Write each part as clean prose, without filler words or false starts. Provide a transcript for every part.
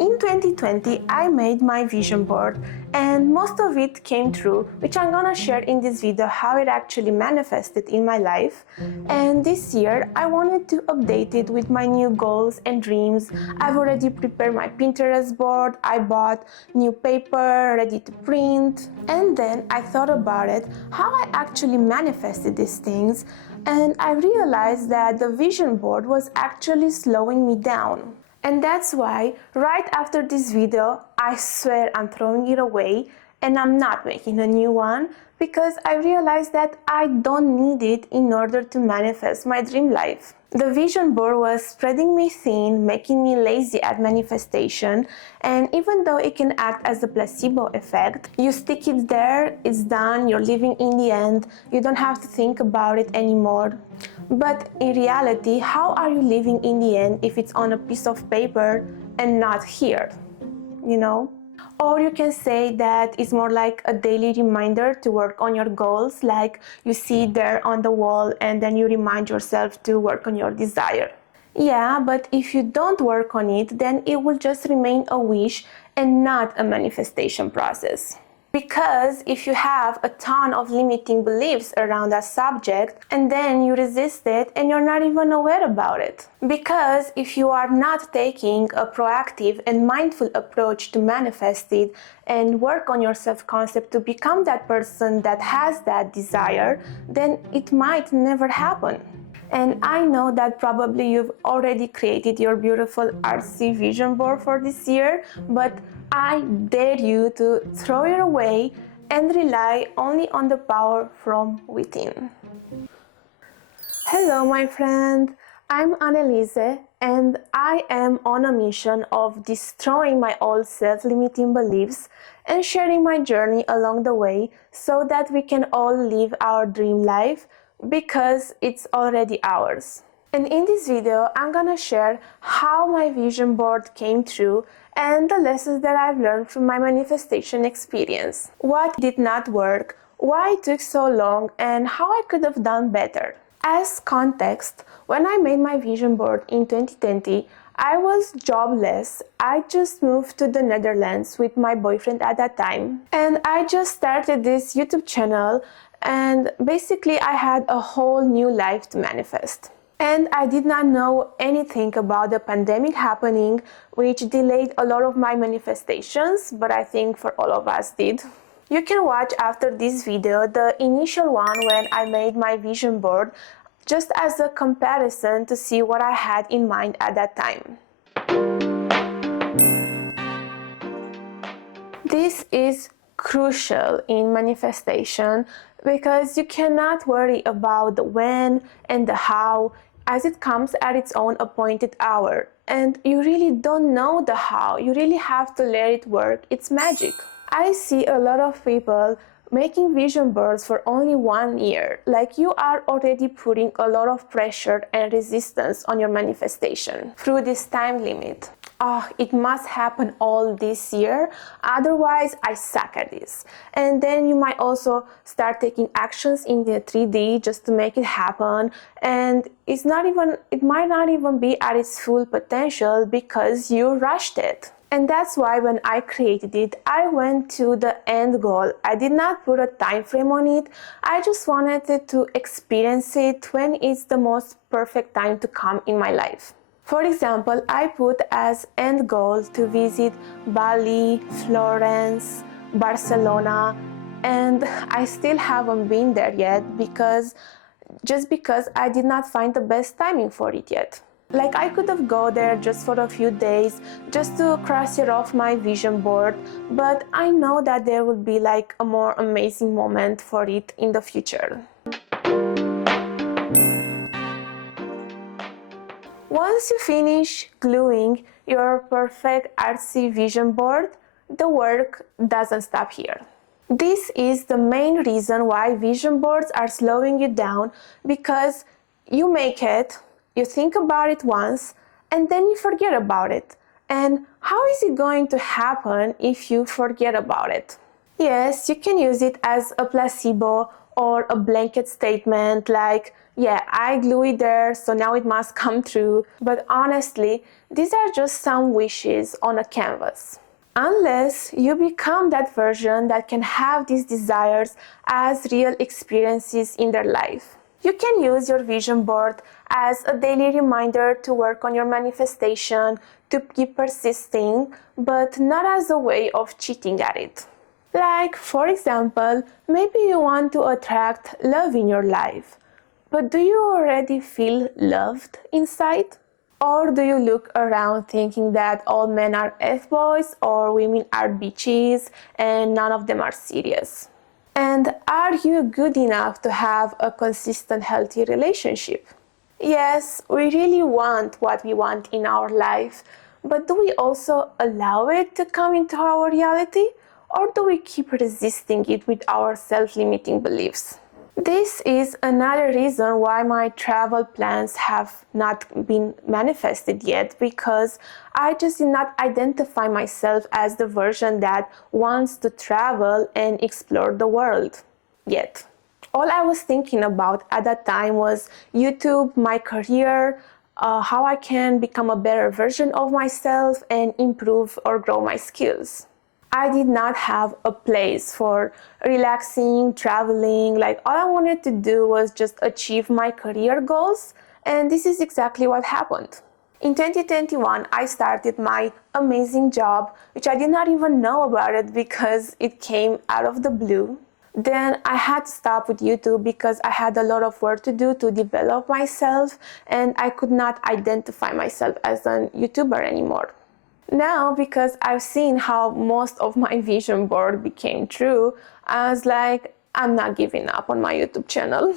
In 2020, I made my vision board and most of it came true, which I'm gonna share in this video how it actually manifested in my life. And this year, I wanted to update it with my new goals and dreams. I've already prepared my Pinterest board, I bought new paper ready to print, and then I thought about it, how I actually manifested these things, and I realized that the vision board was actually slowing me down. And that's why right after this video, I swear I'm throwing it away and I'm not making a new one because I realized that I don't need it in order to manifest my dream life. The vision board was spreading me thin, making me lazy at manifestation, and even though it can act as a placebo effect, you stick it there, it's done, you're living in the end, you don't have to think about it anymore. But in reality, how are you living in the end if it's on a piece of paper and not here, you know? Or you can say that it's more like a daily reminder to work on your goals, like you see it there on the wall and then you remind yourself to work on your desire. Yeah, but if you don't work on it, then it will just remain a wish and not a manifestation process. Because if you have a ton of limiting beliefs around that subject and then you resist it and you're not even aware about it. Because if you are not taking a proactive and mindful approach to manifest it and work on your self-concept to become that person that has that desire, then it might never happen. And I know that probably you've already created your beautiful artsy vision board for this year, but I dare you to throw it away and rely only on the power from within. Hello, my friend. I'm Anneliese, and I am on a mission of destroying my old self-limiting beliefs and sharing my journey along the way so that we can all live our dream life because it's already ours. And in this video, I'm gonna share how my vision board came true and the lessons that I've learned from my manifestation experience. What did not work, why it took so long, and how I could have done better. As context, when I made my vision board in 2020, I was jobless. I just moved to the Netherlands with my boyfriend at that time. And I just started this YouTube channel, and basically I had a whole new life to manifest. And I did not know anything about the pandemic happening, which delayed a lot of my manifestations, but I think for all of us did. You can watch after this video the initial one when I made my vision board, just as a comparison to see what I had in mind at that time. This is crucial in manifestation because you cannot worry about the when and the how, as it comes at its own appointed hour. And you really don't know the how, you really have to let it work, it's magic. I see a lot of people making vision boards for only 1 year, like you are already putting a lot of pressure and resistance on your manifestation through this time limit. Oh, it must happen all this year, otherwise I suck at this. And then you might also start taking actions in the 3D just to make it happen, and it might not even be at its full potential because you rushed it. And that's why when I created it, I went to the end goal. I did not put a time frame on it. I just wanted it to experience it when it's the most perfect time to come in my life. For example, I put as end goal to visit Bali, Florence, Barcelona, and I still haven't been there yet because I did not find the best timing for it yet. Like I could have gone there just for a few days just to cross it off my vision board, but I know that there will be like a more amazing moment for it in the future. Once you finish gluing your perfect artsy vision board, the work doesn't stop here. This is the main reason why vision boards are slowing you down, because you make it, you think about it once, and then you forget about it. And how is it going to happen if you forget about it? Yes, you can use it as a placebo or a blanket statement like, yeah, I glue it there, so now it must come true. But honestly, these are just some wishes on a canvas. Unless you become that version that can have these desires as real experiences in their life. You can use your vision board as a daily reminder to work on your manifestation, to keep persisting, but not as a way of cheating at it. Like, for example, maybe you want to attract love in your life, but do you already feel loved inside? Or do you look around thinking that all men are F-boys or women are bitches and none of them are serious? And are you good enough to have a consistent, healthy relationship? Yes, we really want what we want in our life, but do we also allow it to come into our reality? Or do we keep resisting it with our self-limiting beliefs? This is another reason why my travel plans have not been manifested yet, because I just did not identify myself as the version that wants to travel and explore the world yet. All I was thinking about at that time was YouTube, my career, how I can become a better version of myself and improve or grow my skills. I did not have a place for relaxing, traveling. Like, all I wanted to do was just achieve my career goals, and this is exactly what happened. In 2021, I started my amazing job, which I did not even know about it because it came out of the blue. Then I had to stop with YouTube because I had a lot of work to do to develop myself, and I could not identify myself as a YouTuber anymore. Now, because I've seen how most of my vision board became true, I was like, I'm not giving up on my YouTube channel.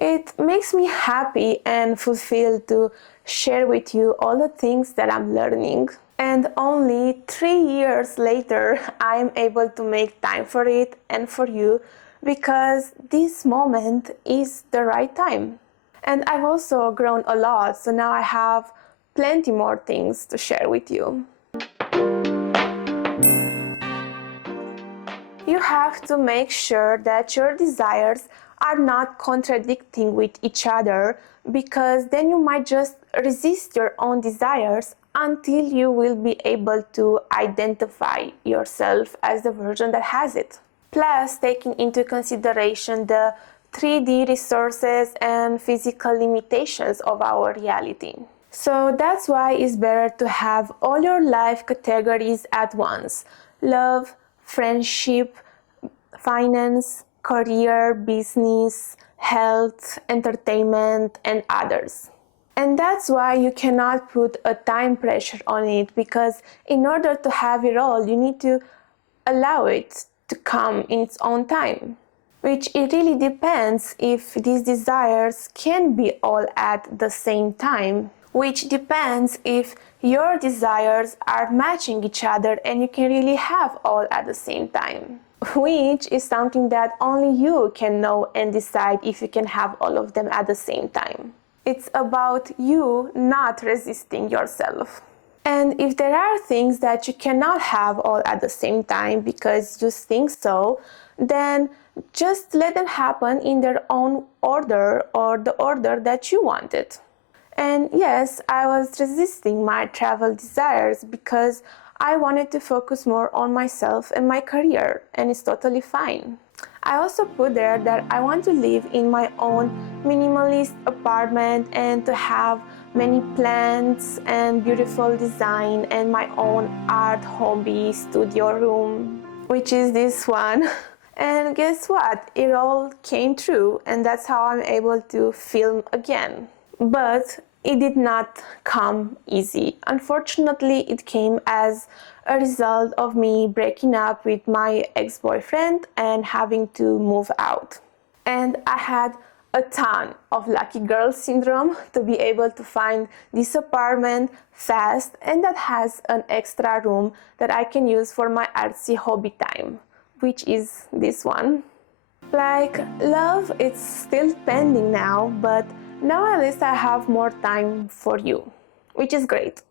It makes me happy and fulfilled to share with you all the things that I'm learning. And only 3 years later, I'm able to make time for it and for you, because this moment is the right time. And I've also grown a lot, so now I have plenty more things to share with you. You have to make sure that your desires are not contradicting with each other, because then you might just resist your own desires until you will be able to identify yourself as the version that has it. Plus, taking into consideration the 3D resources and physical limitations of our reality. So that's why it's better to have all your life categories at once: love, friendship, finance, career, business, health, entertainment, and others. And that's why you cannot put a time pressure on it, because in order to have it all, you need to allow it to come in its own time. Which it really depends if these desires can be all at the same time. Which depends if your desires are matching each other and you can really have all at the same time. Which is something that only you can know and decide if you can have all of them at the same time. It's about you not resisting yourself. And if there are things that you cannot have all at the same time because you think so, then just let them happen in their own order, or the order that you want it. And yes, I was resisting my travel desires because I wanted to focus more on myself and my career, and it's totally fine. I also put there that I want to live in my own minimalist apartment and to have many plants and beautiful design and my own art hobby studio room, which is this one. And guess what? It all came true, and that's how I'm able to film again. But it did not come easy. Unfortunately, it came as a result of me breaking up with my ex-boyfriend and having to move out. And I had a ton of lucky girl syndrome to be able to find this apartment fast, and that has an extra room that I can use for my artsy hobby time, which is this one. Like, love, it's still pending now, but now at least I have more time for you, which is great.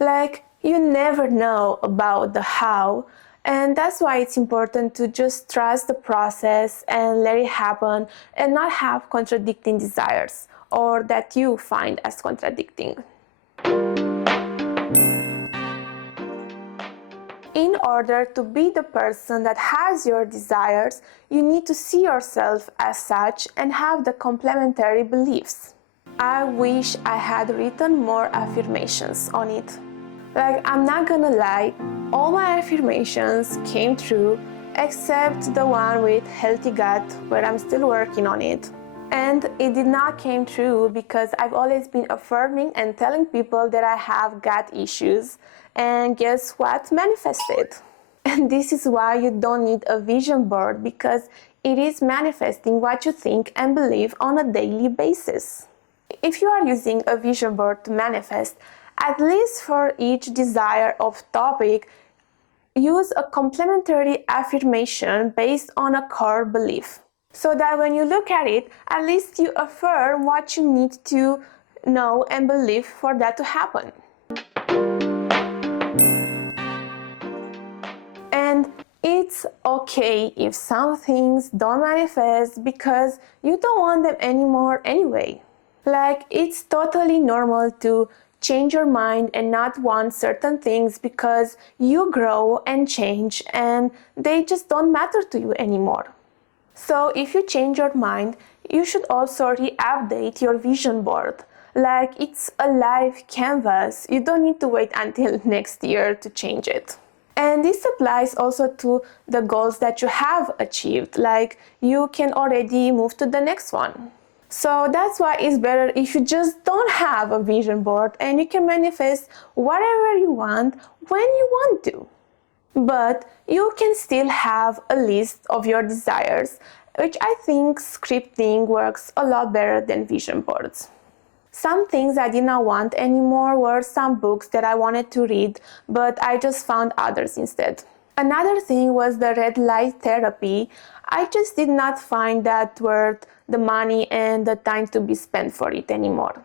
Like, you never know about the how, And that's why it's important to just trust the process and let it happen and not have contradicting desires or that you find as contradicting. In order to be the person that has your desires, you need to see yourself as such and have the complementary beliefs. I wish I had written more affirmations on it. Like, I'm not gonna lie, all my affirmations came true except the one with healthy gut, where I'm still working on it. And it did not came true because I've always been affirming and telling people that I have gut issues, and guess what manifested? And this is why you don't need a vision board, because it is manifesting what you think and believe on a daily basis. If you are using a vision board to manifest, at least for each desire of topic, use a complementary affirmation based on a core belief. So that when you look at it, at least you affirm what you need to know and believe for that to happen. And it's okay if some things don't manifest because you don't want them anymore anyway. Like, it's totally normal to change your mind and not want certain things because you grow and change and they just don't matter to you anymore. So if you change your mind, you should also re-update your vision board. Like, it's a live canvas. You don't need to wait until next year to change it. And this applies also to the goals that you have achieved. Like, you can already move to the next one. So that's why it's better if you just don't have a vision board and you can manifest whatever you want when you want to. But you can still have a list of your desires, which I think scripting works a lot better than vision boards. Some things I did not want anymore were some books that I wanted to read, but I just found others instead. Another thing was the red light therapy. I just did not find that worth the money and the time to be spent for it anymore.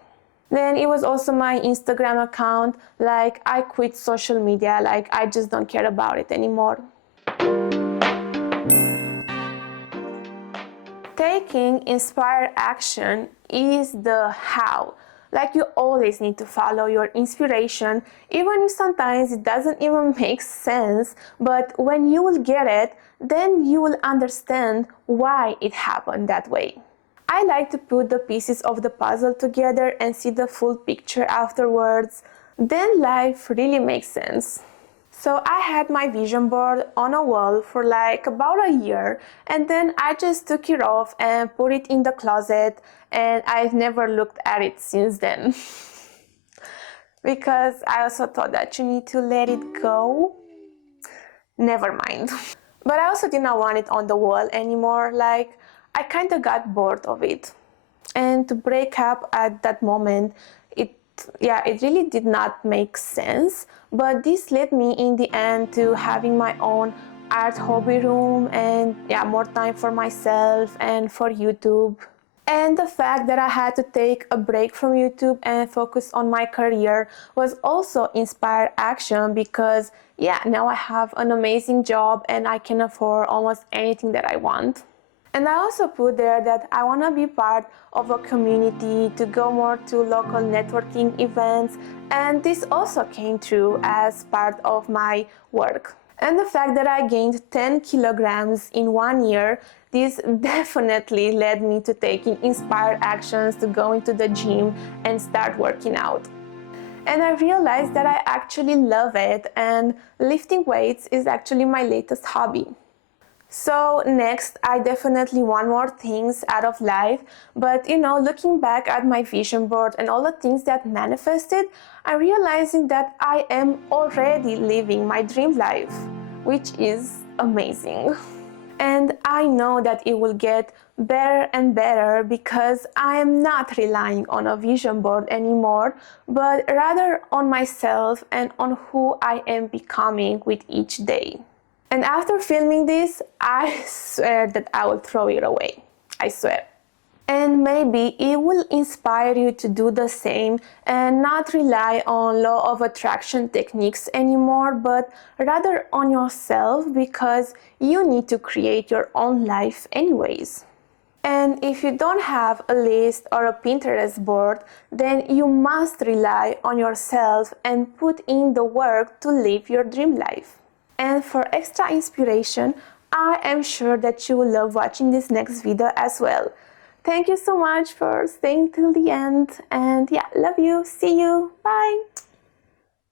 Then it was also my Instagram account. Like, I quit social media, like I just don't care about it anymore. Taking inspired action is the how. Like, you always need to follow your inspiration, even if sometimes it doesn't even make sense, but when you will get it, then you will understand why it happened that way. I like to put the pieces of the puzzle together and see the full picture afterwards. Then life really makes sense. So I had my vision board on a wall for like about a year, and then I just took it off and put it in the closet, and I've never looked at it since then. Because I also thought that you need to let it go. Never mind. But I also did not want it on the wall anymore. Like, I kind of got bored of it. And to break up at that moment, it really did not make sense. But this led me in the end to having my own art hobby room and more time for myself and for YouTube. And the fact that I had to take a break from YouTube and focus on my career was also inspired action, because now I have an amazing job and I can afford almost anything that I want. And I also put there that I want to be part of a community, to go more to local networking events, and this also came true as part of my work. And the fact that I gained 10 kilograms in 1 year, this definitely led me to taking inspired actions to go into the gym and start working out. And I realized that I actually love it, and lifting weights is actually my latest hobby. So next, I definitely want more things out of life, but looking back at my vision board and all the things that manifested, I'm realizing that I am already living my dream life, which is amazing. And I know that it will get better and better because I am not relying on a vision board anymore, but rather on myself and on who I am becoming with each day. And after filming this, I swear that I will throw it away. I swear. And maybe it will inspire you to do the same and not rely on law of attraction techniques anymore, but rather on yourself, because you need to create your own life anyways. And if you don't have a list or a Pinterest board, then you must rely on yourself and put in the work to live your dream life. And for extra inspiration, I am sure that you will love watching this next video as well. Thank you so much for staying till the end, and yeah, love you. See you. Bye.